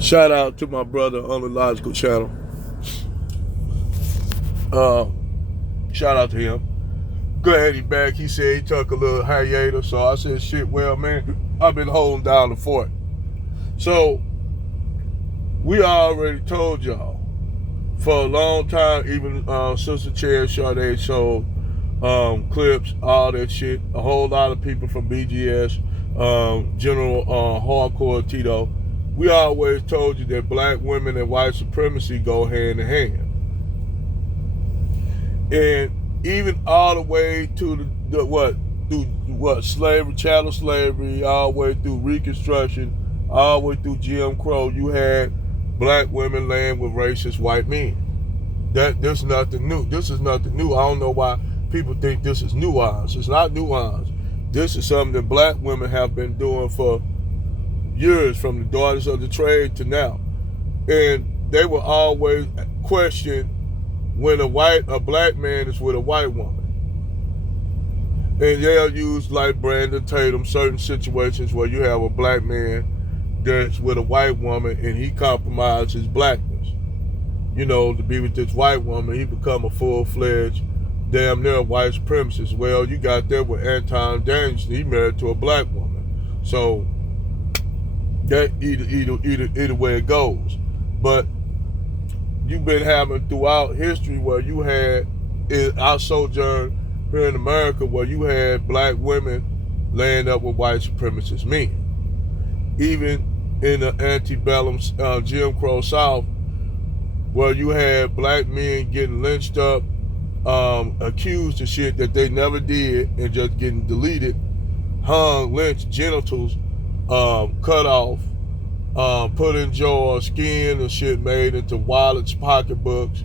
Shout out to my brother on the Logical channel. Shout out to him. Glad he back. He said he took a little hiatus. So I said, shit, well, man, I've been holding down the fort. So we already told y'all for a long time, even Sister Chair Sade showed clips, all that shit. A whole lot of people from BGS, General Hardcore Tito. We always told you that black women and white supremacy go hand in hand. And even all the way to slavery, chattel slavery, all the way through Reconstruction, all the way through Jim Crow, you had black women laying with racist white men. This is nothing new. This is nothing new. I don't know why people think this is nuance. It's not nuance. This is something that black women have been doing for years, from the daughters of the trade to now. And they will always question when a black man is with a white woman. And they'll use, like Brandon Tatum, certain situations where you have a black man that's with a white woman and he compromises his blackness. You know, to be with this white woman, he become a full-fledged, damn near white supremacist. Well, you got that with Anton Danielson. He married to a black woman. So that either way it goes. But you've been having throughout history where you had, in our sojourn here in America, where you had black women laying up with white supremacist men. Even in the antebellum Jim Crow South, where you had black men getting lynched up, accused of shit that they never did and just getting deleted, hung, lynched, genitals cut off, put in jars, skin and shit made into wallets, pocketbooks,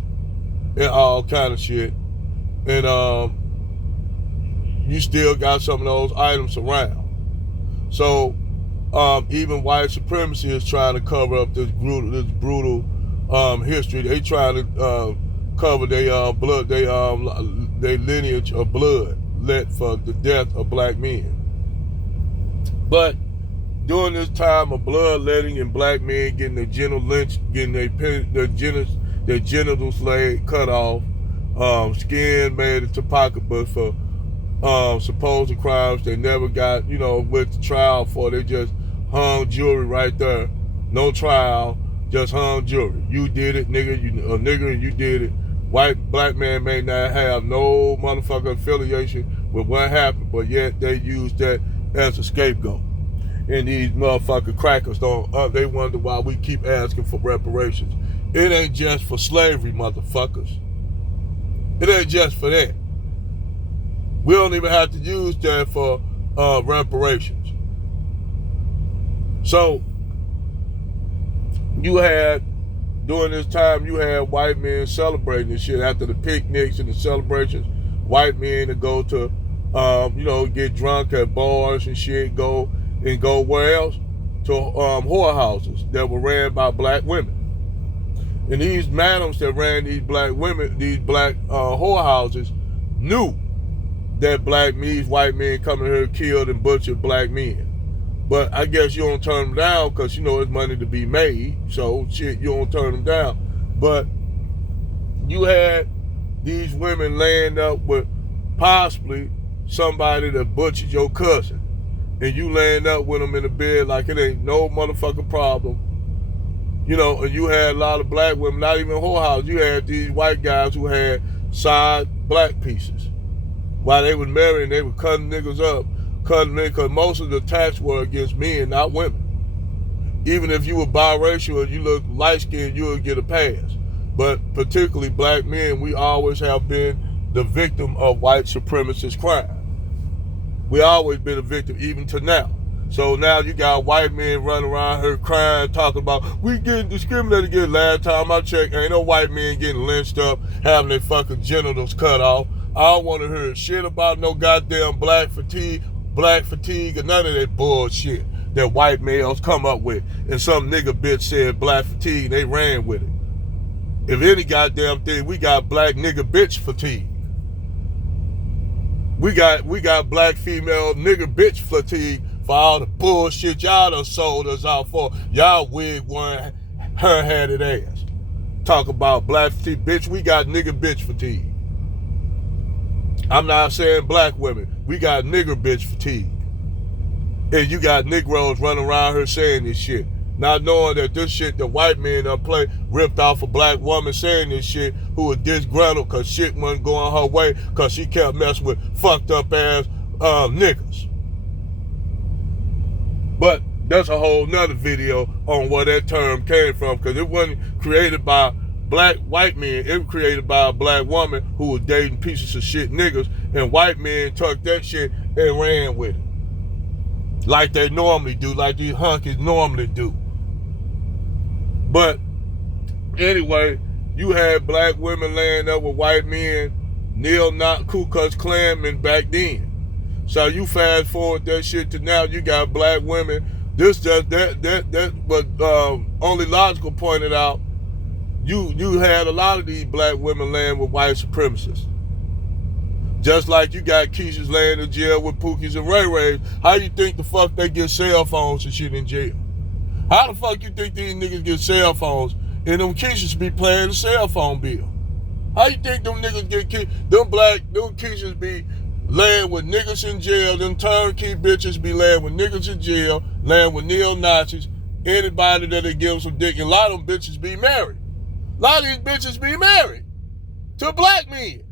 and all kind of shit. And you still got some of those items around. So even white supremacy is trying to cover up this brutal history. They trying to cover their blood, their lineage of blood led for the death of black men. But during this time of bloodletting and black men getting their genitals lynched, getting their genitals cut off, skin made into pocketbooks for supposed crimes they never got, went to trial for. They just hung jury right there. No trial, just hung jury. You did it, nigga. You a nigga and you did it. Black man may not have no motherfucking affiliation with what happened, but yet they use that as a scapegoat. And these motherfucking crackers they wonder why we keep asking for reparations. It ain't just for slavery, motherfuckers. It ain't just for that. We don't even have to use that for reparations. So, during this time, you had white men celebrating this shit after the picnics and the celebrations. White men to go to, get drunk at bars and shit, go where else? To whorehouses that were ran by black women. And these madams that ran these black whorehouses knew that these white men coming here killed and butchered black men. But I guess you don't turn them down because it's money to be made. So shit, you don't turn them down. But you had these women laying up with possibly somebody that butchered your cousin. And you laying up with them in the bed like it ain't no motherfucking problem. And you had a lot of black women, not even whorehouse. You had these white guys who had side black pieces. While they was marrying, they were cutting niggas up. Because most of the attacks were against men, not women. Even if you were biracial and you look light-skinned, you would get a pass. But particularly black men, we always have been the victim of white supremacist crime. We always been a victim, even to now. So now you got white men running around here crying, talking about, we getting discriminated against. Last time I checked, ain't no white men getting lynched up, having their fucking genitals cut off. I don't want to hear shit about no goddamn black fatigue, or none of that bullshit that white males come up with. And some nigga bitch said black fatigue, and they ran with it. If any goddamn thing, we got black nigga bitch fatigue. We got black female nigga bitch fatigue for all the bullshit y'all done sold us out for. Y'all wig wearing, hair-headed ass. Talk about black fatigue. Bitch, we got nigga bitch fatigue. I'm not saying black women. We got nigger bitch fatigue. And you got Negroes running around here saying this shit. Not knowing that this shit the white man ripped off a black woman saying this shit who was disgruntled because shit wasn't going her way because she kept messing with fucked up ass niggas. But that's a whole nother video on where that term came from, because it wasn't created by black white men. It was created by a black woman who was dating pieces of shit niggas, and white men took that shit and ran with it. Like they normally do, like these hunkies normally do. But anyway, you had black women laying up with white men, neo-Nazi Ku Klux Klanmen back then. So you fast forward that shit to now, you got black women. This just but only logical pointed out, you had a lot of these black women laying with white supremacists. Just like you got Keishas laying in jail with Pookies and Ray Rays. How you think the fuck they get cell phones and shit in jail? How the fuck you think these niggas get cell phones and them Keishas be playing the cell phone bill? How you think them niggas get them Keishas be laying with niggas in jail, them turnkey bitches be laying with niggas in jail, laying with neo-Nazis, anybody that they give them some dick, and a lot of them bitches be married. A lot of these bitches be married to black men.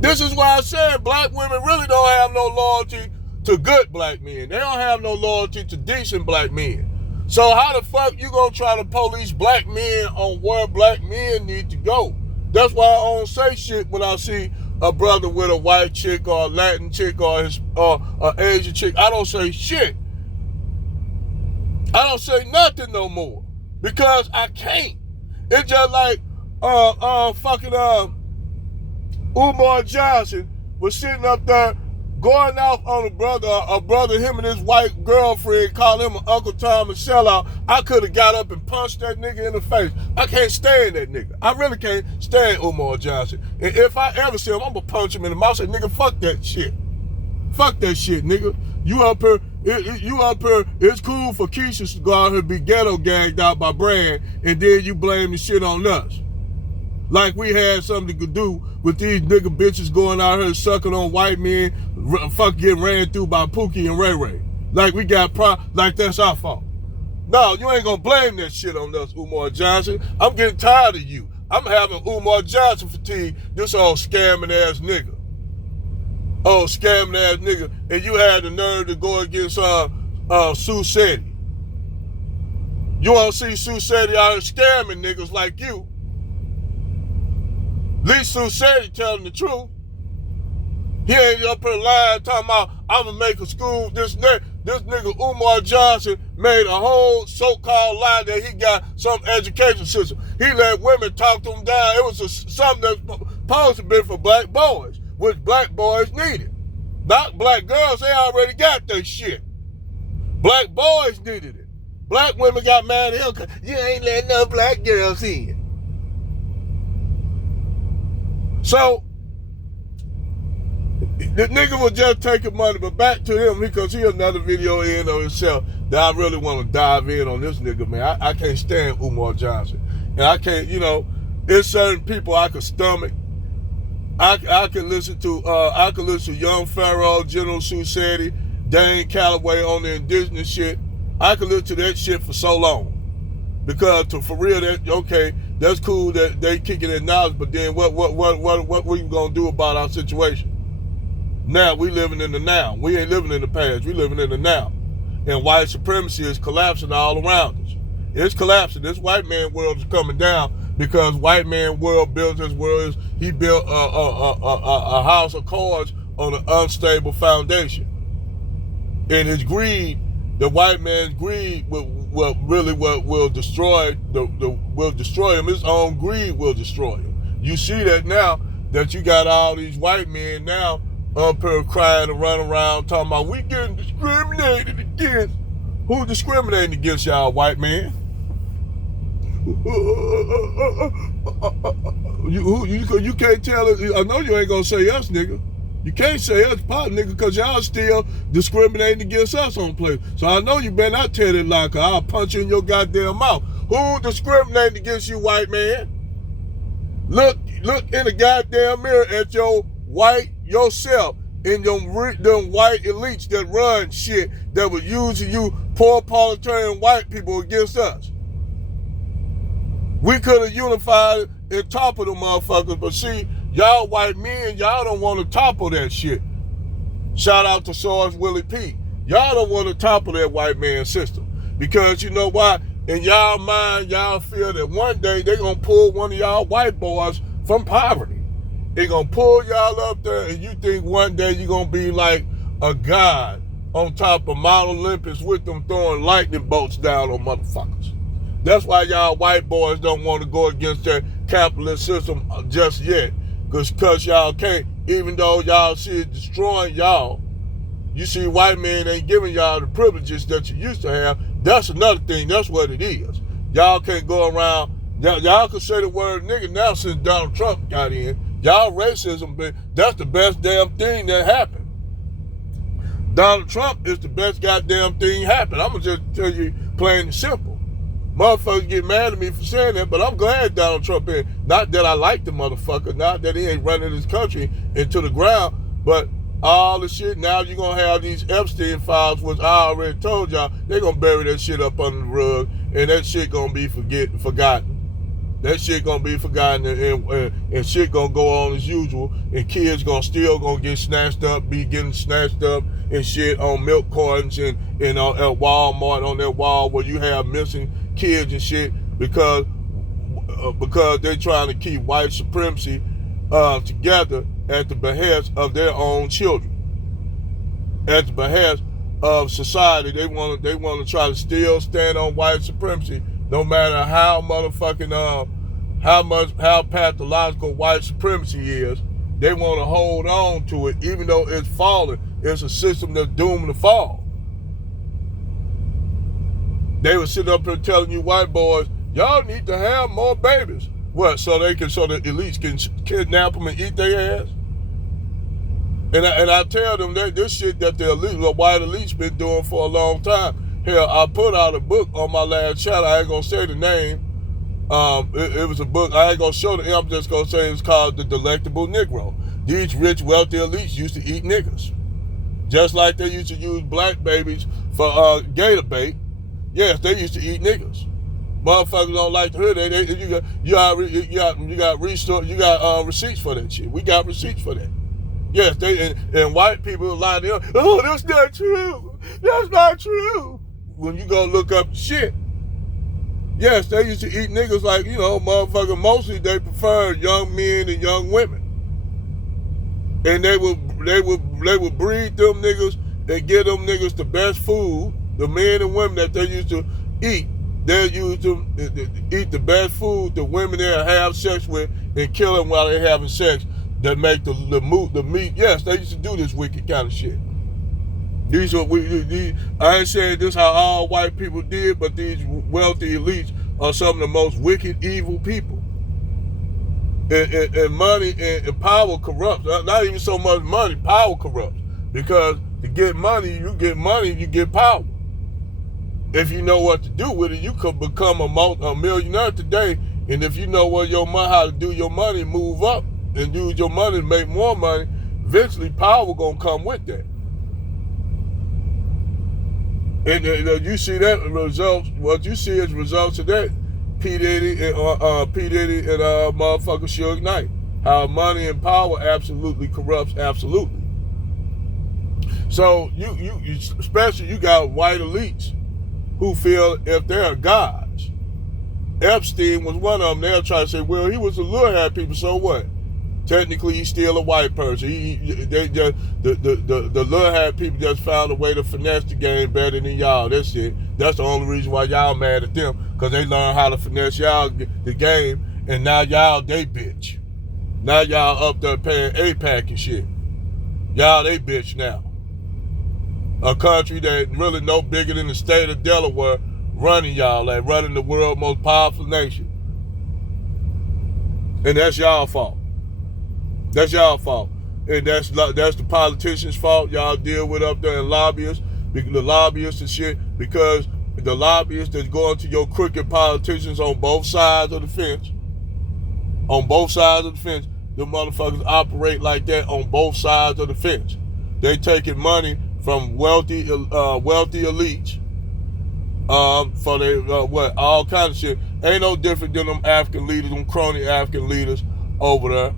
This is why I said black women really don't have no loyalty to good black men. They don't have no loyalty to decent black men. So how the fuck you gonna try to police black men on where black men need to go? That's why I don't say shit when I see a brother with a white chick or a Latin chick or an Asian chick. I don't say shit. I don't say nothing no more because I can't. It's just like Umar Johnson was sitting up there going off on a brother, him and his white girlfriend, calling him an Uncle Tom and sellout. I could have got up and punched that nigga in the face. I can't stand that nigga. I really can't stand Umar Johnson. And if I ever see him, I'm gonna punch him in the mouth and say, nigga, fuck that shit. Fuck that shit, nigga. You up here, it's cool for Keisha to go out here and be ghetto gagged out by Brad, and then you blame the shit on us. Like we had something to do with these nigga bitches going out here sucking on white men, fuck getting ran through by Pookie and Ray Ray. Like we got like that's our fault. No, you ain't gonna blame that shit on us, Umar Johnson. I'm getting tired of you. I'm having Umar Johnson fatigue, this old scamming ass nigga. Oh, scamming ass nigga. And you had the nerve to go against Sue Setti. You wanna see Sue Setti out here scamming niggas like you? At least Sue Setti telling the truth. He ain't up here lying, talking about, I'm gonna make a school, this nigga Umar Johnson made a whole so-called lie that he got some education system. He let women talk to him down. It was something that's supposed to be for black boys, which black boys needed. Not black girls, they already got that shit. Black boys needed it. Black women got mad at him because you ain't letting no black girls in. So, the nigga was just taking money, but back to him, because he another video in on himself that I really want to dive in on this nigga, man. I can't stand Umar Johnson. And I can't, there's certain people I could stomach. I could listen to Young Pharaoh, General Sue Setti, Dane Calloway on the indigenous shit. I could listen to that shit for so long. Because for real, that's cool that they kicking in knowledge, but then what we gonna do about our situation? Now we living in the now. We ain't living in the past. We living in the now. And white supremacy is collapsing all around us. It's collapsing. This white man world is coming down because white man world builds his world. He built a house of cards on an unstable foundation. And his greed, the white man's greed, will destroy him. His own greed will destroy him. You see that now that you got all these white men now up here crying and running around talking about we getting discriminated against. Who discriminating against y'all, white man? You can't tell us. I know you ain't gonna say us, nigga. You can't say us pop, nigga, because y'all still discriminating against us on place. So I know you better not tell that lie, because I'll punch you in your goddamn mouth. Who discriminating against you, white man? Look in the goddamn mirror at yourself and them white elites that run shit that was using you poor proletarian white people against us. We could have unified and toppled them motherfuckers, but see, y'all white men, y'all don't want to topple that shit. Shout out to Sarge Willie P. Y'all don't want to topple that white man system. Because you know why? In y'all mind, y'all feel that one day they gonna pull one of y'all white boys from poverty. They gonna pull y'all up there, and you think one day you gonna be like a god on top of Mount Olympus with them throwing lightning bolts down on motherfuckers. That's why y'all white boys don't want to go against that capitalist system just yet. Because y'all can't, even though y'all see it destroying y'all, you see white men ain't giving y'all the privileges that you used to have. That's another thing. That's what it is. Y'all can't go around. Y'all can say the word nigga now since Donald Trump got in. Y'all racism, but that's the best damn thing that happened. Donald Trump is the best goddamn thing happened. I'm going to just tell you plain and simple. Motherfuckers get mad at me for saying that, but I'm glad Donald Trump in. Not that I like the motherfucker, not that he ain't running this country into the ground, but all the shit, now you're going to have these Epstein files, which I already told y'all, they're going to bury that shit up under the rug, and that shit going to be forgotten. That shit going to be forgotten, and shit going to go on as usual, and kids still going to get snatched up, be getting snatched up and shit on milk cartons and at Walmart on that wall where you have missing kids and shit because they're trying to keep white supremacy together at the behest of their own children, at the behest of society. They want to try to still stand on white supremacy, no matter how motherfucking how pathological white supremacy is. They want to hold on to it, even though it's falling. It's a system that's doomed to fall. They were sitting up here telling you white boys, y'all need to have more babies. What? So the elites can kidnap them and eat their ass? And I tell them that this shit that the white elites been doing for a long time. Hell, I put out a book on my last channel. I ain't gonna say the name. It was a book. I ain't gonna show the. I'm just gonna say it's called The Delectable Negro. These rich, wealthy elites used to eat niggas, just like they used to use black babies for gator bait. Yes, they used to eat niggas. Motherfuckers don't like to hear that. You got receipts for that shit. We got receipts for that. Yes, and white people lie there. Oh, that's not true. That's not true. When you go look up shit, yes, they used to eat niggas like, motherfucker. Mostly they prefer young men and young women, and they would breed them niggas and give them niggas the best food. The men and women that they used to eat, they used to eat the best food. The women they'll have sex with and kill them while they're having sex. That make the meat. Yes, they used to do this wicked kind of shit. I ain't saying this how all white people did, but these wealthy elites are some of the most wicked, evil people. And money and power corrupts. Not even so much money, power corrupts. Because to get money, you get power. If you know what to do with it, you could become a millionaire today. And if you know how to do your money, move up and use your money to make more money, eventually power gonna come with that. And you see that results. What you see is results of that. P Diddy and motherfucker Suge Knight. How money and power absolutely corrupts absolutely. So you especially you got white elites who feel if they're gods. Epstein was one of them. They'll try to say, well, he was a little hat people, so what? Technically, he's still a white person. The little hat people just found a way to finesse the game better than y'all. That's it. That's the only reason why y'all mad at them, because they learned how to finesse y'all the game, and now y'all they bitch. Now y'all up there paying APAC and shit. Y'all they bitch now. A country that really no bigger than the state of Delaware running y'all, like running the world's most powerful nation. And that's y'all fault. That's y'all fault. and that's the politicians' fault. Y'all deal with up there and lobbyists, the lobbyists and shit, because the lobbyists that's going to your crooked politicians on both sides of the fence, the motherfuckers operate like that on both sides of the fence. They taking money from wealthy elites for their all kinds of shit. Ain't no different than them African leaders, them crony African leaders over there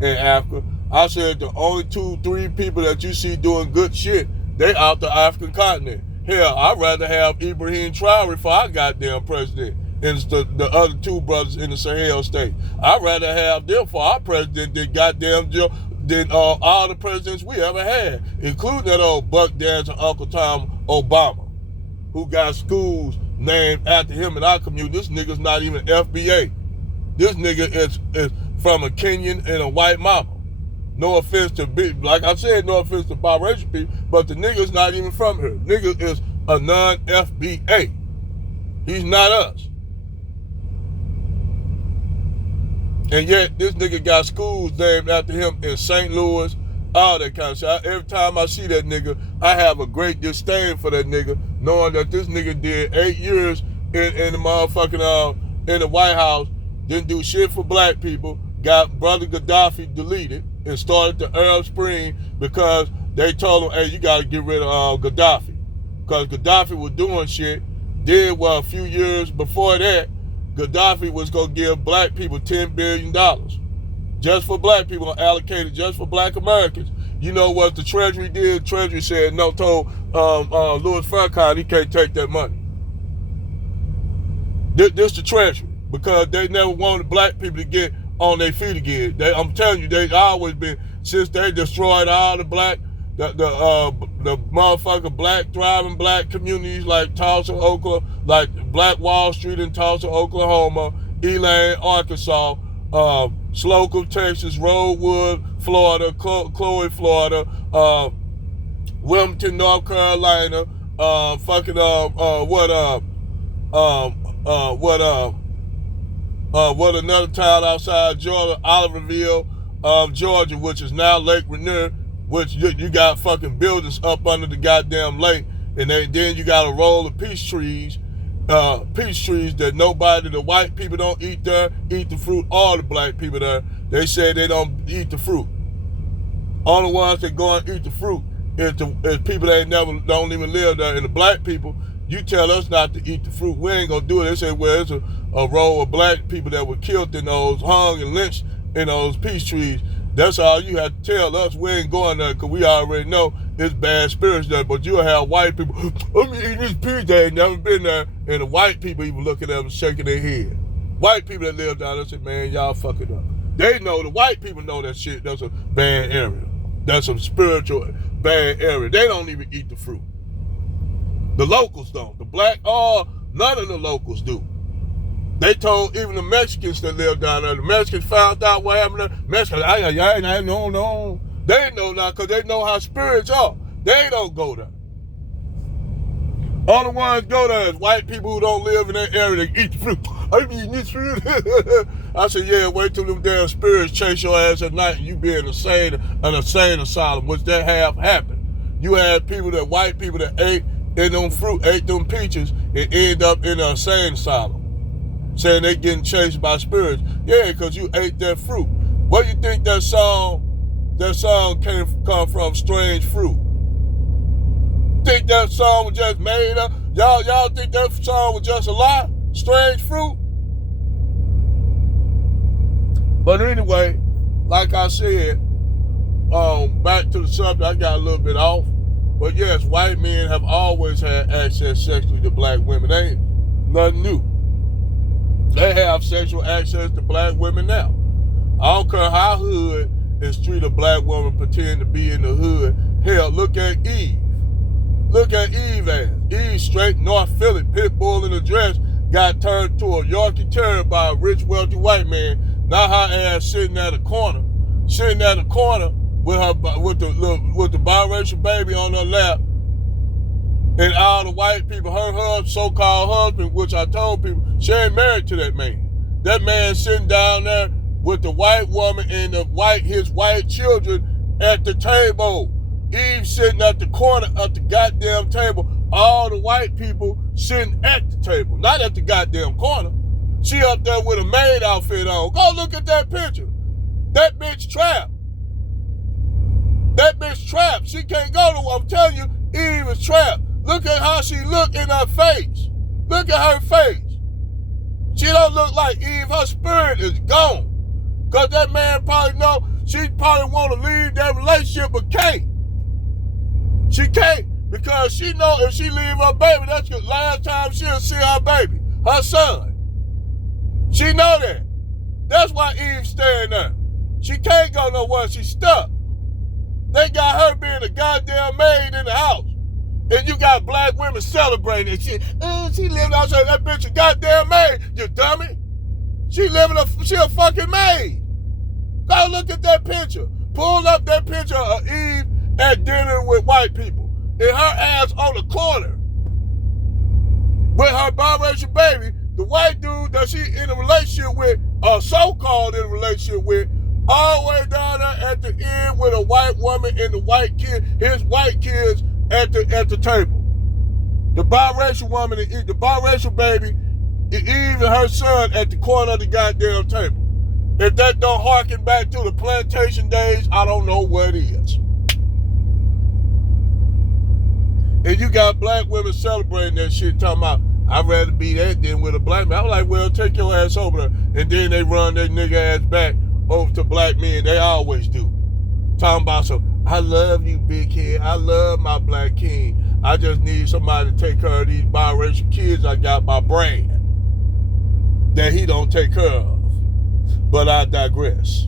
in Africa. I said the only 2-3 people that you see doing good shit, they out the African continent. Hell, I'd rather have Ibrahim Traore for our goddamn president and the other 2 brothers in the Sahel state. I'd rather have them for our president than all the presidents we ever had, including that old buck dancing Uncle Tom Obama, who got schools named after him in our community. This nigga's not even FBA. This nigga is from a Kenyan and a white mama. No offense to like I said, no offense to biracial people, but the nigga's not even from here. Nigga is a non-FBA. He's not us. And yet, this nigga got schools named after him in St. Louis, all that kind of shit. Every time I see that nigga, I have a great disdain for that nigga, knowing that this nigga did 8 years in the motherfucking, in the White House, didn't do shit for black people, got Brother Gaddafi deleted, and started the Arab Spring because they told him, hey, you got to get rid of Gaddafi. Because Gaddafi was doing shit. Then, a few years before that, Gaddafi was going to give black people $10 billion. Just for black people, allocated just for black Americans. You know what the Treasury did? The Treasury said, no, told Louis Farrakhan he can't take that money. This the Treasury. Because they never wanted black people to get on their feet again. I'm telling you, they always been, since they destroyed all the motherfucking thriving black communities like Tulsa, Oklahoma, like Black Wall Street in Tulsa, Oklahoma, Elaine, Arkansas, Slocum, Texas, Rosewood, Florida, Chloe, Florida, Wilmington, North Carolina, what another town outside Georgia, Oliverville, Georgia, which is now Lake Rainier, which you got fucking buildings up under the goddamn lake, and then you got a roll of peach trees that the white people don't eat there, eat the fruit, all the black people there, they say they don't eat the fruit. Only ones that go and eat the fruit is people that don't even live there, and the black people, you tell us not to eat the fruit, we ain't gonna do it. They say, well, it's a row of black people that were killed in those, hung and lynched in those peach trees. That's all you have to tell us. We ain't going there because we already know it's bad spirits there. But you'll have white people, I'm eating this peach, they ain't never been there. And the white people even looking at them shaking their head. White people that live down there say, man, y'all fucking up. They know, the white people know that shit, that's a bad area. That's a spiritual bad area. They don't even eat the fruit. The locals don't. The black, none of the locals do. They told even the Mexicans that live down there. The Mexicans found out what happened there. Mexicans, no. They know now because they know how spirits are. They don't go there. All the ones go there is white people who don't live in that area. They eat the fruit. I'm eating this fruit. I said, yeah, wait till them damn spirits chase your ass at night and you be in an insane asylum, which that have happened. You had white people that ate them peaches, and end up in an insane asylum. Saying they getting chased by spirits. Yeah, because you ate that fruit. Where do you think that song come from, Strange Fruit? Think that song was just made up? Y'all think that song was just a lie? Strange Fruit? But anyway, like I said, back to the subject, I got a little bit off. But yes, white men have always had access sexually to black women. They ain't nothing new. They have sexual access to black women now. I don't care how hood and street a black woman pretend to be in the hood. Hell, look at Eve. Look at Eve ass. Eve straight North Philly, pit bull in a dress, got turned to a Yorkie Terrier by a rich, wealthy white man. Now her ass sitting at a corner with the biracial baby on her lap. And all the white people, her so-called husband, which I told people, she ain't married to that man. That man sitting down there with the white woman and his white children at the table. Eve sitting at the corner of the goddamn table. All the white people sitting at the table, not at the goddamn corner. She up there with a maid outfit on. Go look at that picture. That bitch trapped. That bitch trapped. She can't go to, I'm telling you, Eve is trapped. Look at how she look in her face. Look at her face. She don't look like Eve. Her spirit is gone. Because that man probably know, she probably want to leave that relationship, but can't. She can't. Because she know if she leave her baby, that's the last time she'll see her baby, her son. She know that. That's why Eve's staying there. She can't go nowhere. She's stuck. They got her being a goddamn maid in the house. And you got black women celebrating and shit. She living outside. That bitch a goddamn maid, you dummy. She a fucking maid. Go look at that picture. Pull up that picture of Eve at dinner with white people. And her ass on the corner with her biracial baby. The white dude that she in a relationship with, or so-called in a relationship with, all the way down there at the end with a white woman and the white kid, his white kids at the table. The biracial woman, the biracial baby, Eve and her son at the corner of the goddamn table. If that don't harken back to the plantation days, I don't know what it is. And you got black women celebrating that shit, talking about, I'd rather be that than with a black man. I'm like, well, take your ass over there. And then they run their nigga ass back over to black men. They always do. Talking about some, I love you, big head. I love my black king. I just need somebody to take care of these biracial kids I got by brand that he don't take care of. But I digress.